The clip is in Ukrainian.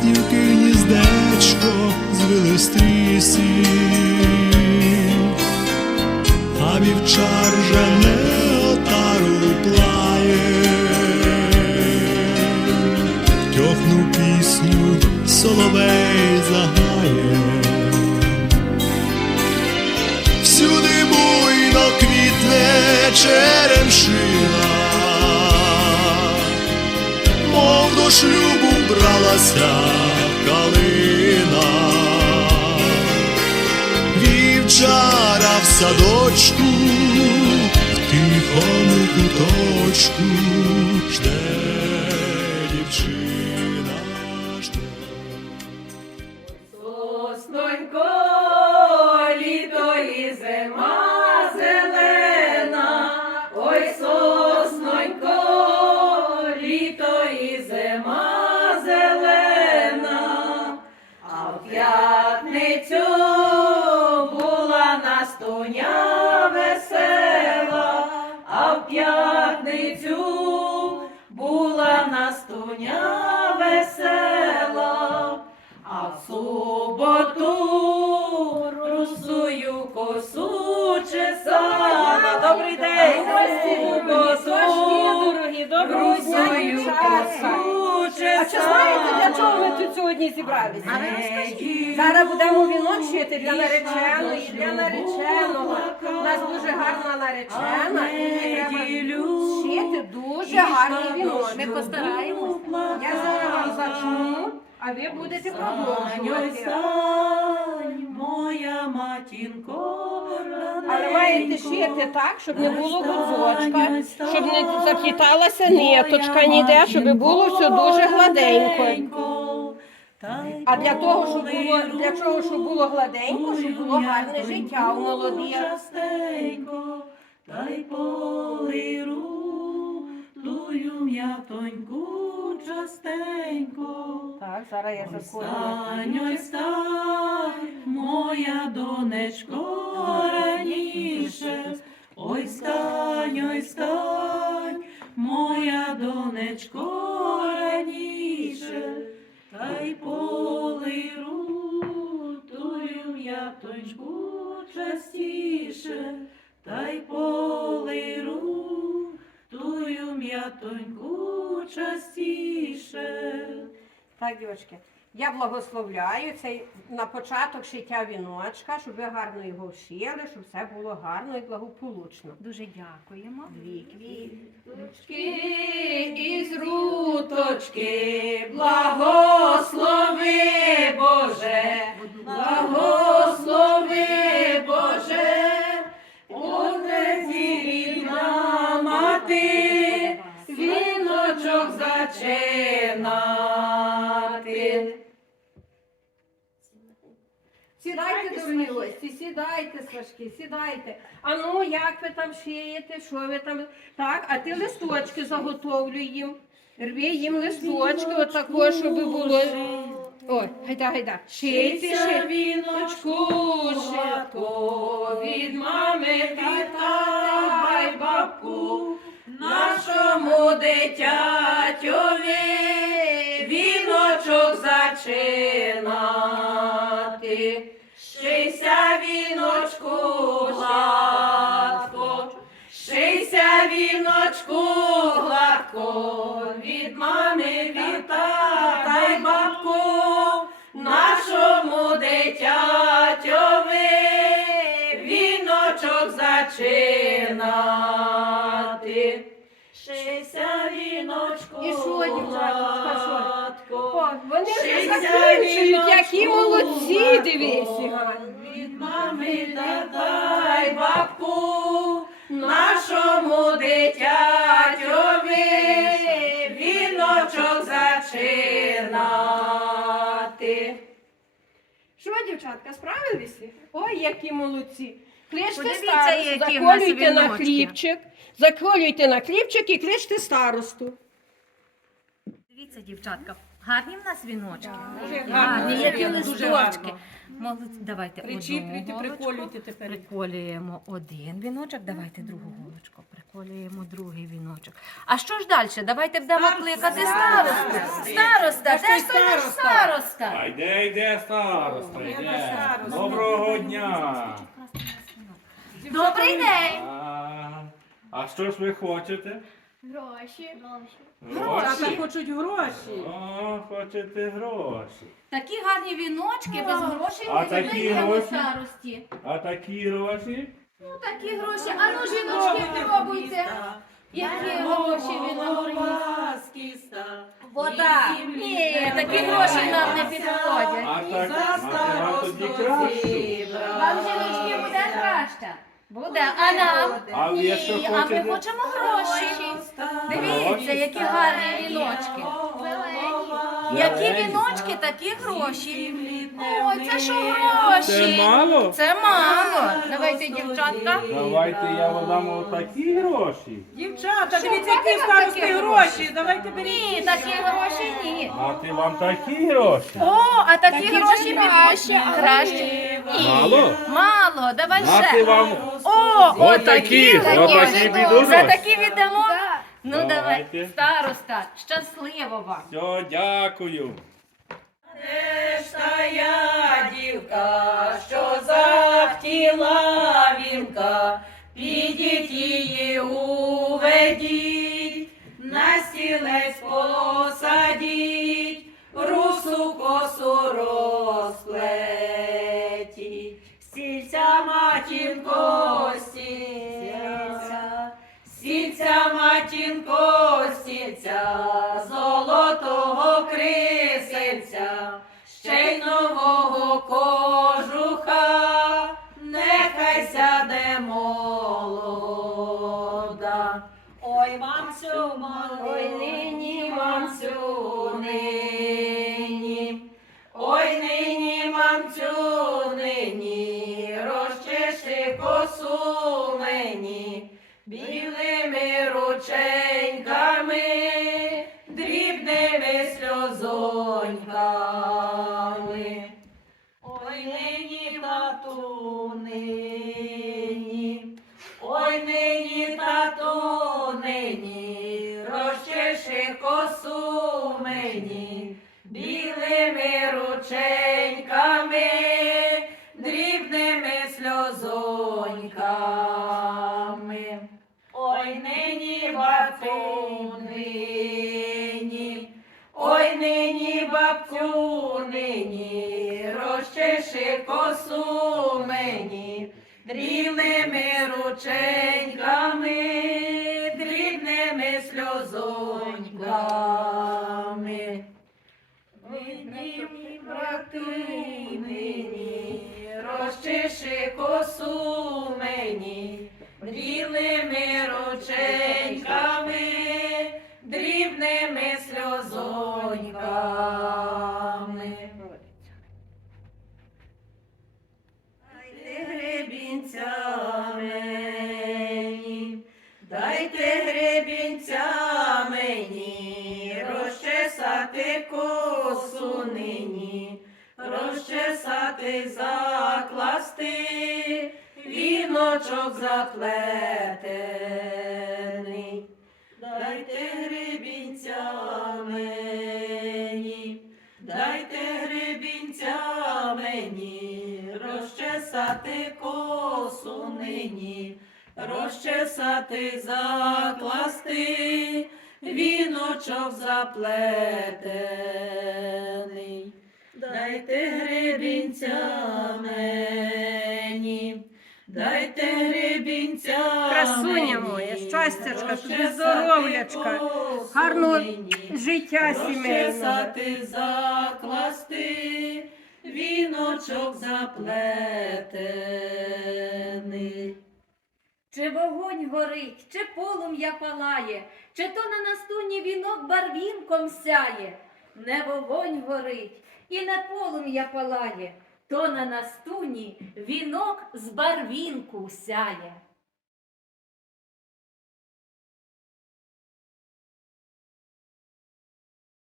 ластівки гніздечко звели стрісі, а вівчар жене отару плає, тьохну пісню соловей загає. Всюди буйно квітне бралася калина, вівчара в садочку, в тихому куточку жде дівчина, п'ятницю була настуня весела. А в суботу русую косу чесала. Добрий день, косу, русую косу А чи знаєте, для чого ми тут сьогодні зібралися? А ви розкажіть. Зараз будемо вінок шити для нареченої, для нареченого. У нас дуже гарна наречена, і їй треба шити дуже гарний вінок. Ми постараємось. А ви будете продовжувати. Стань, моя матінко, Але маєте шити так, щоб не було гудзочка, щоб не запліталася ниточка ніде, щоб було все дуже гладенько. А для того, щоб було для чого, щоб було гладенько, щоб було гарне життя у молоді. Та й полиру, тую м'ятоньку частенько. Так, зараз я заколю. Стань, ой, стань, моя донечко раніше. Ой, стань, ой, стань, моя донечко раніше. Та й полиру тую м'яточку частіше, та й полиру тую м'ятоньку частіше. Так, дівчатки, я благословляю цей на початок шиття віночка, щоб ви гарно його вшили, щоб все було гарно і благополучно. Дуже дякуємо. Дві квіточки. із руточки, благослови Сідайте до милості, сідайте, Сашки, сідайте. А ну, як ви там шиєте, що ви там? Так, а ти листочки заготовлюй їм. Рви їм листочки, отако, щоб було. Ой, гайда, гайда. Шийте, шийте. віночку гладко від мами тата й бабку, нашому дитятьові віночок зачинати. Віночку гладко, від мами, від тата й бабку, нашому дитятьові віночок зачинати. Шийся віночку І що, вони вже Шийся закінчують, які віночку молодці, дивись. Від мами тата й бабку, нашому дитятьові віночок зачинати. Що, дівчатка, справилися? Ой, які молодці. Кличте Подивіться, старосту, які в нас заколюйте на віночки. хлібчик, заколюйте на хлібчик і кличте старосту. Дивіться, дівчатка, Гарні в нас віночки. Дуже Гарні, які Дуже листочки. Молодці. Давайте Причіплюйте, одну голочку. приколюйте тепер. Приколюємо один віночок, давайте другу голочку. Приколюємо другий віночок. А що ж далі? Давайте будемо кликати старосту. Староста, де ж той наш староста? староста? А йде, йде староста, Йде йде. Доброго дня. Добрий день! А, а що ж ви хочете? Гроші. Гроші? Тата хочуть гроші. О, хочете гроші. Такі гарні віночки, без грошей А не такі віддаємо гроші? старості. А такі гроші? Ну такі гроші. А ну, жіночки, пробуйте. Які гроші він Вода. Ні, такі гроші нам не підходять. А так, а тоді краще. Вам жіночки буде краще. Буде. А нам? А Ні, а ми хочете? хочемо гроші. Дивіться, які гарні віночки. Які віночки, такі гроші. Ой, це що гроші? Це мало? Це мало. Давайте, дівчатка. Давайте я вам дам отакі гроші. Дівчата, дивіться, які хватить старості гроші. Давайте беріть. Ні, такі гроші ні. Мати вам такі гроші. О, а такі гроші. Краще. Ні. Мало? Мало, давай ще. вам О, отакі, отакі підуть. За такі віддамо? Ну давай, Давайте. староста, щасливо вам. Все, дякую. Де ж тая дівка, що захтіла вінка, підіть її уведіть, на стілець посадіть, русу косу розплетіть, стільця матінко, стільця матінко, сільця, золотого крисельця, ще й нового кожуха, дрібними косу мені, дрібними рученьками, дрібними сльозоньками. Дайте гребінця мені, дайте гребінця мені, розчесати косу нині, розчесати, закласти, віночок заплетений. Дайте гребінця мені, дайте гребінця мені, розчесати косу нині, розчесати, закласти, віночок заплетений. Дайте гребінця мені, дайте гребінця Красуня моя, щастячка, тобі здоров'ячка, гарного життя сімейного. Розчесати, закласти, віночок заплетений. Чи вогонь горить, чи полум'я палає, чи то на настуні вінок барвінком сяє. Не вогонь горить і на полум'я палає, то на настуні вінок з барвінку сяє.